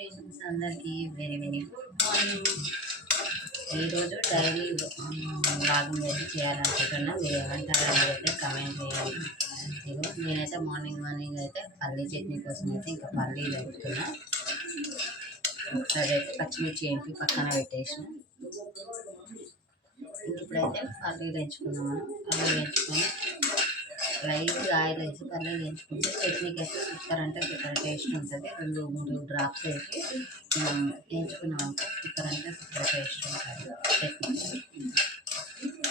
Patients అందరికీ. Very very good morning ఈరోజు daily blogging అయితే చేయాలనుకుంటున్నా మీరు ఏమంటారు అనేది అయితే కమెంట్ చేయాలి ఈరోజు నేనైతే మార్నింగ్ మార్నింగ్ అయితే పల్లీ చట్నీ కోసం అయితే ఇంకా పల్లీ పెట్టుకున్నా ఒకసారి అయితే పచ్చిమిర్చి ఏంటి పక్కన పెట్టేసిన. ఇప్పుడైతే పల్లీలు ఎంచుకున్నాము పల్లీలు ఎంచుకొని రైస్ ఆయిల్ వేసి పర్లేదు వేయించుకుంటే చట్నీకి అయితే సూపర్ అంటే సూపర్ టేస్ట్ ఉంటుంది. రెండు మూడు డ్రాప్స్ వేసి వేయించుకున్నాం వేయించుకున్నామంటే సూపర్ అంటే సూపర్ టేస్ట్ ఉంటుంది చట్నీ.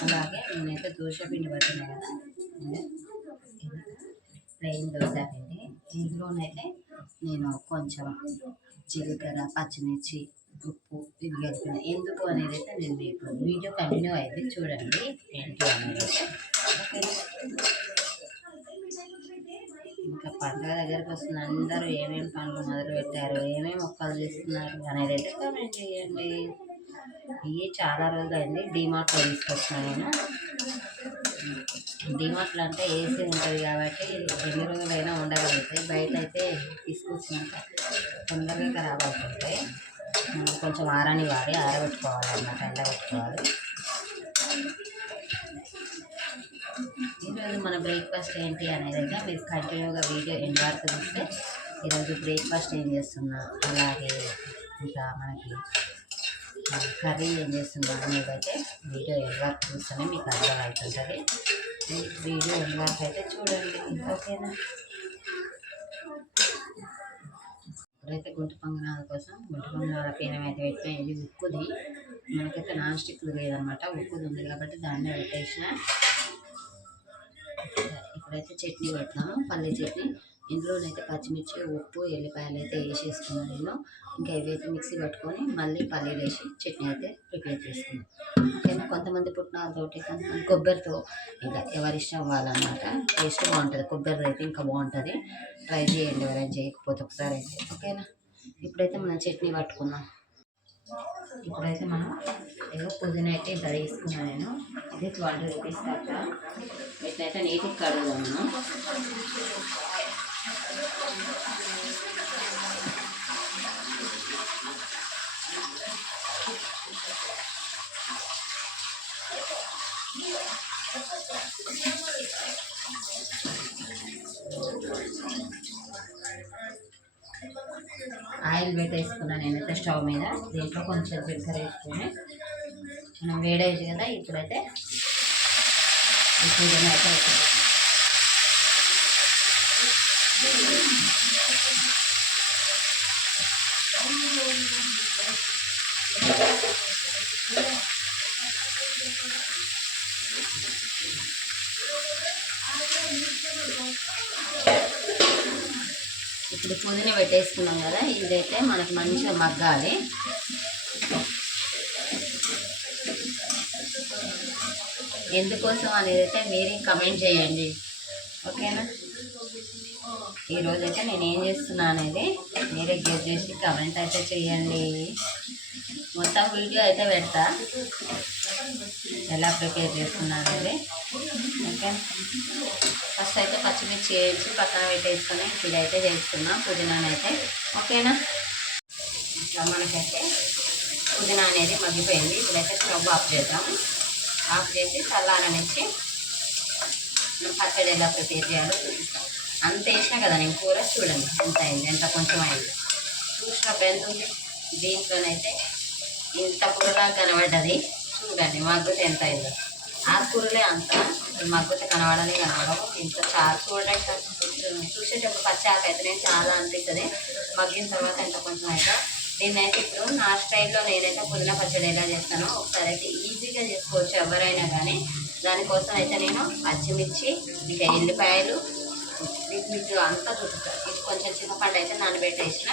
అలాగే నేనైతే దోశ పిండి పట్టినా కదా ప్లెయిన్ దోశ పిండి. ఇందులోనైతే నేను కొంచెం జీలకర్ర పచ్చిమిర్చి ఉప్పు ఇవి కలిపిన ఎందుకు అనేది అయితే నేను మీకు వీడియో కంటిన్యూ అయితే చూడండి. ఏంటి అనేది ఓకే ఇంకా పండుగ దగ్గరకు వస్తున్న అందరూ ఏమేమి పనులు మొదలు పెట్టారు ఏమేమి మొక్కలు చేస్తున్నారు అనేది అయితే కామెంట్ చేయండి. ఇవి చాలా రోజులు అయింది డిమార్ట్లో తీసుకొస్తున్నాను నేను. డీమార్ట్లో అంటే ఏసీ ఉంటుంది కాబట్టి ఎన్ని రోజులైనా ఉండగలుగుతాయి బయట అయితే తీసుకొచ్చినాక తొందరగా ఖరాబ్ అవుతుంటాయి కొంచెం ఆరని వాడి ఆరబెట్టుకోవాలి అన్నమాట ఎండబెట్టుకోవాలి. ఈరోజు మన బ్రేక్ఫాస్ట్ ఏంటి అనేది అయితే మీరు కంటిన్యూగా వీడియో ఎండ్ వరకు చూస్తే ఈరోజు బ్రేక్ఫాస్ట్ ఏం చేస్తున్నా? అలాగే ఇంకా మనకి కర్రీ ఏం చేస్తున్నా అనేది అయితే వీడియో ఎండ్ వరకు చూస్తేనే మీకు అర్థమవుతుంటుంది. ఈ వీడియో ఎండ్ వరకు అయితే చూడండి ఓకేనా? ఇప్పుడైతే గుంట పొంగనాల కోసం గుంట పొంగనాల పీనం అయితే పెట్టిన. ఇది ఉక్కుది. మనకైతే నాన్ స్టిక్ లేదనమాట ఉక్కుది ఉంది కాబట్టి దాన్ని పెట్టేసిన. ఇప్పుడైతే చట్నీ పెట్టినాము పల్లీ చట్నీ. ఇందులోనైతే పచ్చిమిర్చి ఉప్పు ఎల్లిపాయలు అయితే వేసేసుకున్నాను నేను. ఇంకా ఇవైతే మిక్సీ పట్టుకొని మళ్ళీ పల్లీలు వేసి చట్నీ అయితే ప్రిపేర్ చేసుకున్నాను ఓకేనా? కొంతమంది పుట్నాలతోటి కొంతమంది కొబ్బరితో ఇంకా ఎవరిష్టం వాళ్ళనమాట. టేస్ట్ బాగుంటుంది. కొబ్బరి అయితే ఇంకా బాగుంటుంది. ట్రై చేయండి ఎవరైనా చేయకపోతే ఒకసారి అయితే. ఓకేనా? ఇప్పుడైతే మనం చట్నీ పట్టుకుందాం. ఇప్పుడైతే మనం ఏదో పుదీనా అయితే ఇట్లా తీసుకున్నాను నేను. ఇది ట్వంటీ రూపీస్ దాకా. ఇట్లయితే నీటికి కడుగుదాం మనం ఆయిల్ పెట్టేసుకున్నాను నేనైతే స్టవ్ మీద దీంట్లో కొంచెం జీలకర్ర వేసుకొని. మనం వేడేది కదా ఇప్పుడైతే అయితే ఇప్పుడు పుదీనా పెట్టేసుకున్నాం కదా ఇదైతే మనకి మంచిగా మగ్గాలి. ఎందుకోసం అనేది అయితే మీరే కమెంట్ చేయండి. ఓకేనా? ఈరోజు అయితే నేను ఏం చేస్తున్నా అనేది మీరే గెస్ చేసి కమెంట్ అయితే చేయండి. మొత్తం వీడియో అయితే పెడతా. ఎలా ప్రిపేర్ చేస్తున్నా అనేది. ఓకే? ఫస్ట్ అయితే పచ్చిమిర్చి వేసి పక్కన పెట్టేసుకొని ఇప్పుడైతే చేస్తున్నాం పుదీనానైతే ఓకేనా? ఇట్లా మనకైతే పుదీనా అనేది మగ్గిపోయింది. ఇప్పుడైతే స్టవ్ ఆఫ్ చేద్దాం. ఆఫ్ చేసి చల్లారనిచ్చి మనం పచ్చడి ఎలా ప్రిపేర్ చేయాలో చూపిస్తాం. అంత వేసినా కదా నేను కూర చూడండి ఎంత అయింది? ఎంత కొంచెం అయింది? చూసినప్పుడు ఎంత ఉంది? దీంట్లోనైతే ఇంత కూరలా కనబడ్డది. చూడండి మగ్గుతే ఎంత అయిందో. ఆ కూరలే అంత మగ్గుత కనబడని కనబడవు. ఇంత చాలా చూడండి చూసేటప్పుడు పచ్చి ఆకు అయితే నేను చాలా అనిపిస్తుంది. మగ్గిన తర్వాత ఎంత కొంచెం అయితే నేనైతే ఇప్పుడు నా స్టైల్లో నేనైతే పుదీనా పచ్చడి ఎలా చేస్తానో ఒకసారి అయితే ఈజీగా చేసుకోవచ్చు ఎవరైనా కానీ. దానికోసం అయితే నేను పచ్చిమిర్చి ఇంకా ఎల్లిపాయలు మీకు అంతా చూపిస్తాను ఇది కొంచెం చింతపండు అయితే నానబెట్టేసిన.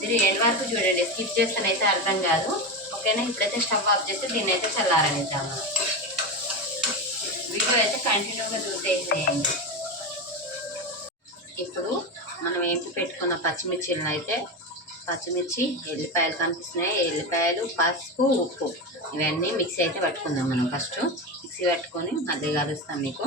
మీరు ఎండ్ వరకు చూడండి స్కిప్ చేస్తేనైతే అర్థం కాదు. ఓకేనా? ఇప్పుడైతే స్టవ్ ఆఫ్ చేసి దీన్ని అయితే చల్లారనిద్దాము. వీడియో అయితే కంటిన్యూగా చూసేసేయండి ఇప్పుడు మనం ఏంటి పెట్టుకున్న పచ్చిమిర్చిలను అయితే పచ్చిమిర్చి ఎల్లిపాయలు కనిపిస్తున్నాయి. ఎల్లిపాయలు పసుపు ఉప్పు ఇవన్నీ మిక్సీ అయితే పట్టుకుందాం మనం ఫస్ట్ మిక్సీ పట్టుకొని మధ్య కలుస్తాం మీకు.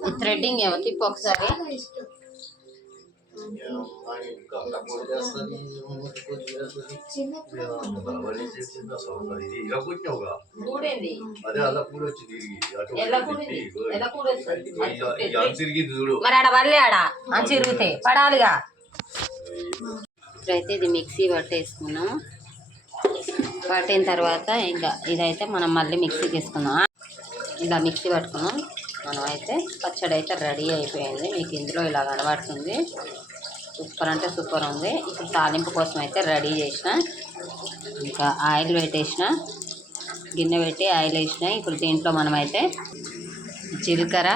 ఈ థ్రెడ్డింగ్ ఏమో తిప్పు ఒకసారి మరి ఆడ వల్లే ఆడ. చిరుగుతాయి పడాలిగా. ఇప్పుడైతే ఇది మిక్సీ పట్టేసుకున్నాం. పట్టిన తర్వాత ఇంకా ఇదైతే మనం మళ్ళీ మిక్సీకి వేసుకున్నాం ఇలా మిక్సీ పట్టుకున్నాం. మనం అయితే పచ్చడి అయితే రెడీ అయిపోయింది. మీకు ఇందులో ఇలా కనబడుతుంది. సూపర్ అంటే సూపర్ ఉంది. ఇప్పుడు తాలింపు కోసం అయితే రెడీ చేసిన. ఇంకా ఆయిల్ పెట్టేసిన. గిన్నె పెట్టి ఆయిల్ వేసిన. ఇప్పుడు దీంట్లో మనమైతే జీలకర్ర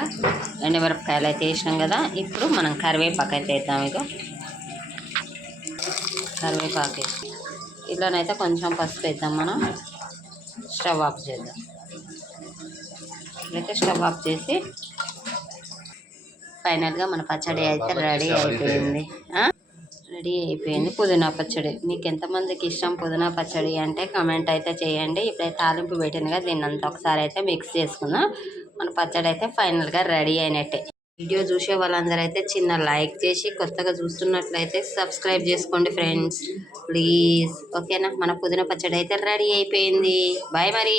ఎండమిరపకాయలు అయితే వేసినాం కదా. ఇప్పుడు మనం కరివేపాకు అయితే వేద్దాం ఇక కరివేపాకు వేసి. ఇలానైతే కొంచెం పసుపు వేద్దాం మనం. స్టవ్ ఆఫ్ చేద్దాం. ఇట్లయితే స్టవ్ ఆఫ్ చేసి ఫైనల్గా మన పచ్చడి అయితే రెడీ అయిపోయింది? రెడీ అయిపోయింది పుదీనా పచ్చడి. మీకు ఎంతమందికి ఇష్టం పుదీనా పచ్చడి అంటే కమెంట్ అయితే చేయండి. ఇప్పుడైతే తాలింపు పెట్టింది కదా దీన్ని అంతా ఒకసారి అయితే మిక్స్ చేసుకుందాం. మన పచ్చడి అయితే ఫైనల్గా రెడీ అయినట్టే. వీడియో చూసే వాళ్ళందరూ అయితే చిన్న లైక్ చేసి కొత్తగా చూస్తున్నట్లయితే సబ్స్క్రైబ్ చేసుకోండి ఫ్రెండ్స్. ప్లీజ్. ఓకేనా? మన పుదీనా పచ్చడి అయితే రెడీ అయిపోయింది. బాయ్ మరి.